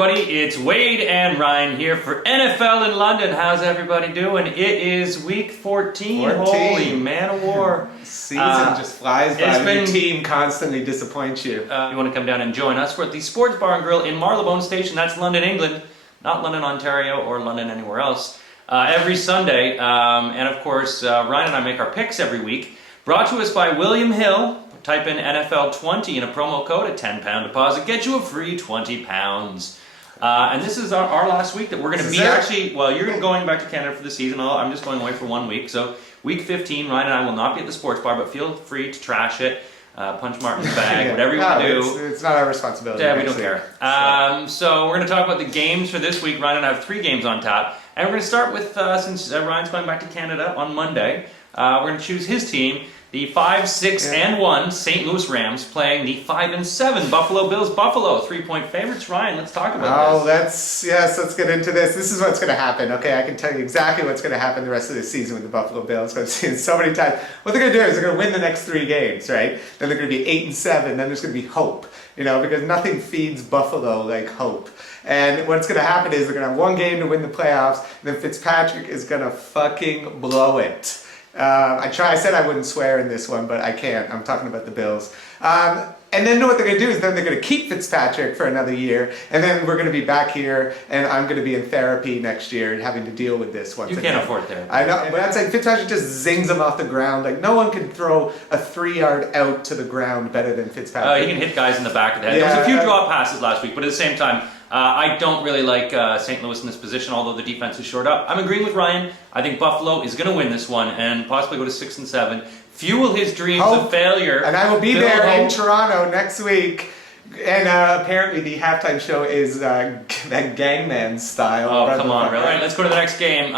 everybody, it's Wade and Ryan here for NFL in London. How's everybody doing? It is week 14. Holy man of war. Season just flies by when your team constantly disappoints you. You want to come down and join us? We're at the Sports Bar and Grill in Marylebone Station. That's London, England, not London, Ontario, or London anywhere else. Every Sunday, and of course, Ryan and I make our picks every week. Brought to us by William Hill. Type in NFL 20 in a promo code, a £10 deposit, get you a free £20. And this is our last week that we're going to be actually, well, you're going back to Canada for the season. I'm just going away for 1 week. So week 15, Ryan and I will not be at the sports bar, but feel free to trash it, punch Martin's bag, yeah, whatever you want to do. It's not our responsibility. Yeah, we don't care. So we're going to talk about the games for this week. Ryan and I have 3 games on tap. And we're going to start with, since Ryan's going back to Canada on Monday, we're going to choose his team. The 5, 6, and 1 St. Louis Rams playing the 5 and 7 Buffalo Bills. Buffalo 3-point favorites. Ryan, let's talk about this. Let's get into this. This is what's going to happen. Okay, I can tell you exactly what's going to happen the rest of the season with the Buffalo Bills. I've seen it so many times. What they're going to do is they're going to win the next 3 games, right? Then they're going to be 8 and 7. Then there's going to be hope, because nothing feeds Buffalo like hope. And what's going to happen is they're going to have 1 game to win the playoffs, and then Fitzpatrick is going to fucking blow it. I said I wouldn't swear in this one, but I can't. I'm talking about the Bills. And then what they're going to do is then they're going to keep Fitzpatrick for another year, and then we're going to be back here, and I'm going to be in therapy next year and having to deal with this once again. You can't afford therapy. I know, but that's like Fitzpatrick just zings him off the ground. Like no one can throw a 3-yard out to the ground better than Fitzpatrick. He can hit guys in the back of the head. Yeah, there was a few drop passes last week, but at the same time, I don't really like St. Louis in this position, although the defense is shored up. I'm agreeing with Ryan. I think Buffalo is going to win this one and possibly go to 6 and 7. Fuel his dreams of failure. And I will be there in Toronto next week. And apparently the halftime show is that Gangman style. Oh, come on, really? All right, let's go to the next game.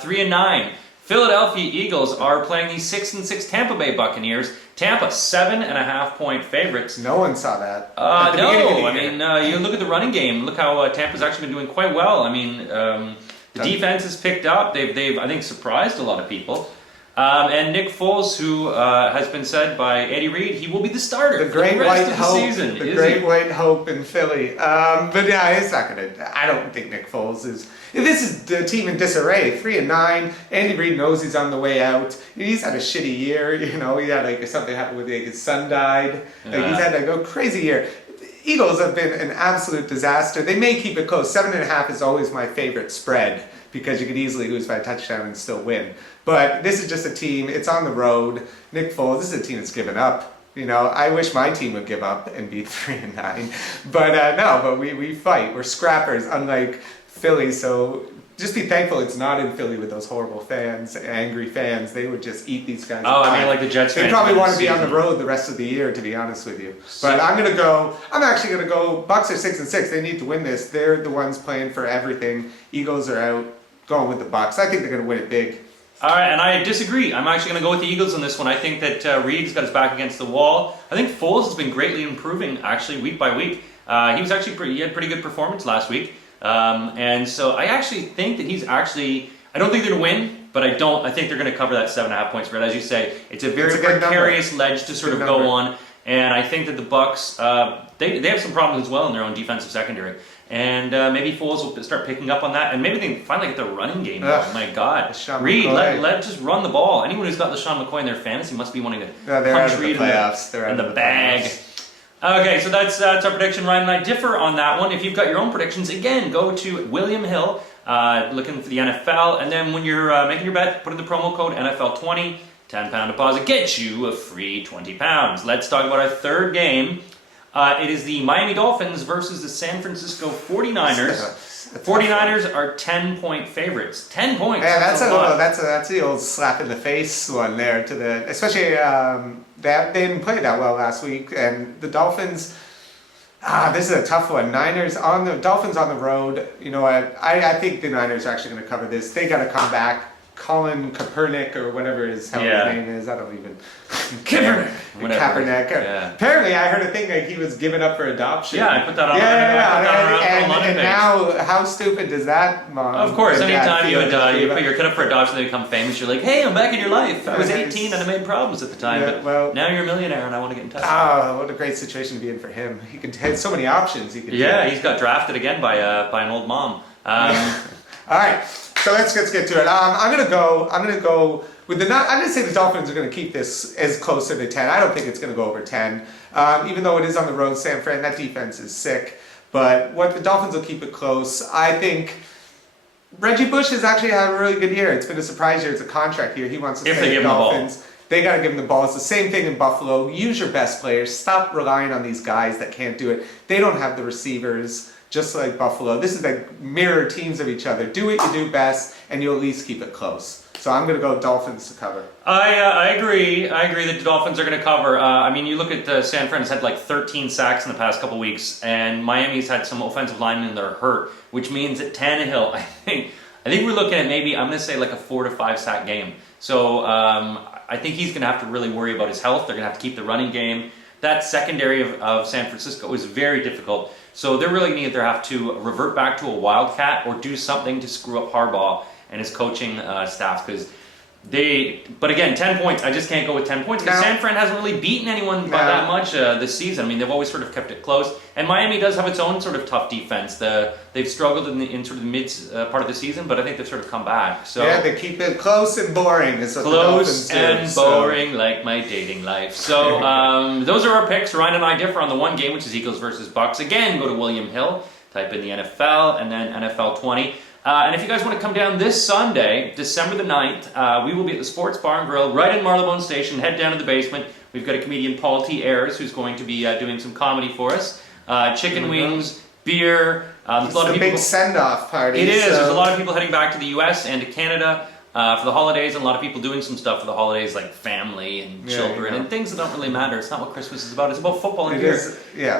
3 and 9. Philadelphia Eagles are playing the 6 and 6 Tampa Bay Buccaneers. Tampa 7.5-point favorites. No one saw that. No, I mean you look at the running game. Look how Tampa's actually been doing quite well. I mean the defense has picked up. They've I think surprised a lot of people. And Nick Foles, who has been said by Eddie Reed, he will be the starter the great for the rest white of the hope, season. The great white hope in Philly. But yeah, it's not going to. I don't think Nick Foles is. This is the team in disarray. 3 and 9. Andy Reid knows he's on the way out. He's had a shitty year. He had something happen with his son died. He's had a crazy year. Eagles have been an absolute disaster. They may keep it close. 7.5 is always my favorite spread because you could easily lose by a touchdown and still win. But this is just a team. It's on the road. Nick Foles, this is a team that's given up. I wish my team would give up and be 3 and 9. But no, but we fight. We're scrappers, unlike Philly. So just be thankful it's not in Philly with those horrible fans, angry fans. They would just eat these guys. Oh, I mean, like the Jets. They probably want to be on the road the rest of the year, to be honest with you. But I'm actually going to go. Bucs are 6 and 6. They need to win this. They're the ones playing for everything. Eagles are out. Going with the Bucs. I think they're going to win it big. All right, and I disagree. I'm actually going to go with the Eagles on this one. I think that Reed's got his back against the wall. I think Foles has been greatly improving, actually, week by week. He had pretty good performance last week. And so I actually think that he's actually, I don't think they're going to win, but I think they're going to cover that 7.5-point spread. As you say, it's a very precarious ledge to sort of go on. And I think that the Bucs, they have some problems as well in their own defensive secondary. And maybe Foles will start picking up on that, and maybe they can finally get their running game going. My God, Reed, let just run the ball. Anyone who's got LaShawn McCoy in their fantasy must be wanting to punch Reed in the bag. Okay, so that's our prediction. Ryan and I differ on that one. If you've got your own predictions, again, go to William Hill, looking for the NFL, and then when you're making your bet, put in the promo code NFL20, £10 deposit, get you a free £20. Let's talk about our third game. It is the Miami Dolphins versus the San Francisco 49ers. The 49ers are 10-point favorites. 10 points. Yeah, that's the old slap in the face one there especially they didn't play that well last week, and the Dolphins. This is a tough one. Dolphins on the road. You know what? I think the Niners are actually going to cover this. They got to come back. Colin Kaepernick or whatever his name is. I don't even. Kaepernick. Kaepernick. Yeah. Apparently, I heard a thing like he was given up for adoption. Yeah, I put that on. And now, how stupid does that? Of course, anytime you put your kid up for adoption, they become famous. You're like, hey, I'm back in your life. I was 18 and I made problems at the time, but now you're a millionaire and I want to get in touch. Oh, what a great situation to be in for him. He could have so many options. He's got drafted again by an old mom. All right, so let's get to it. I'm gonna go with I'm gonna say the Dolphins are gonna keep this as closer to 10. I don't think it's gonna go over 10. Even though it is on the road, San Fran, that defense is sick. But the Dolphins will keep it close. I think Reggie Bush has actually had a really good year. It's been a surprise year. It's a contract year. He wants to stay with the Dolphins. They got to give him the ball. It's the same thing in Buffalo. Use your best players. Stop relying on these guys that can't do it. They don't have the receivers. Just like Buffalo. This is like mirror teams of each other. Do what you do best, and you'll at least keep it close. So I'm going to go Dolphins to cover. I agree. I agree that the Dolphins are going to cover. I mean, you look at San Fran's had like 13 sacks in the past couple weeks, and Miami's had some offensive linemen that are hurt, which means that Tannehill, I think we're looking at maybe, I'm going to say like a 4 to 5 sack game. So I think he's going to have to really worry about his health. They're going to have to keep the running game. That secondary of San Francisco is very difficult. So they're really going to either have to revert back to a wildcat or do something to screw up Harbaugh and his coaching staff. But again, 10 points. I just can't go with 10 points because San Fran hasn't really beaten anyone by that much this season. I mean, they've always sort of kept it close. And Miami does have its own sort of tough defense. They've struggled in sort of the mid part of the season, but I think they've sort of come back. So yeah, they keep it close and boring. Is what close the and boring, like my dating life. So those are our picks. Ryan and I differ on the one game, which is Eagles versus Bucs. Again, go to William Hill, type in the NFL, and then NFL 20. And if you guys want to come down this Sunday, December the 9th, we will be at the Sports Bar and Grill right in Marylebone Station. Head down to the basement. We've got a comedian, Paul T. Ayers, who's going to be doing some comedy for us. Chicken wings, beer. It's a big send-off party. It is. So. There's a lot of people heading back to the U.S. and to Canada for the holidays, and a lot of people doing some stuff for the holidays, like family and children and things that don't really matter. It's not what Christmas is about. It's about football and beer.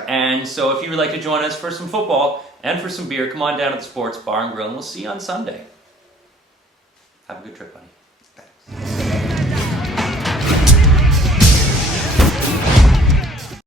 And so if you would like to join us for some football and for some beer, come on down to the Sports Bar and Grill, and we'll see you on Sunday. Have a good trip, buddy.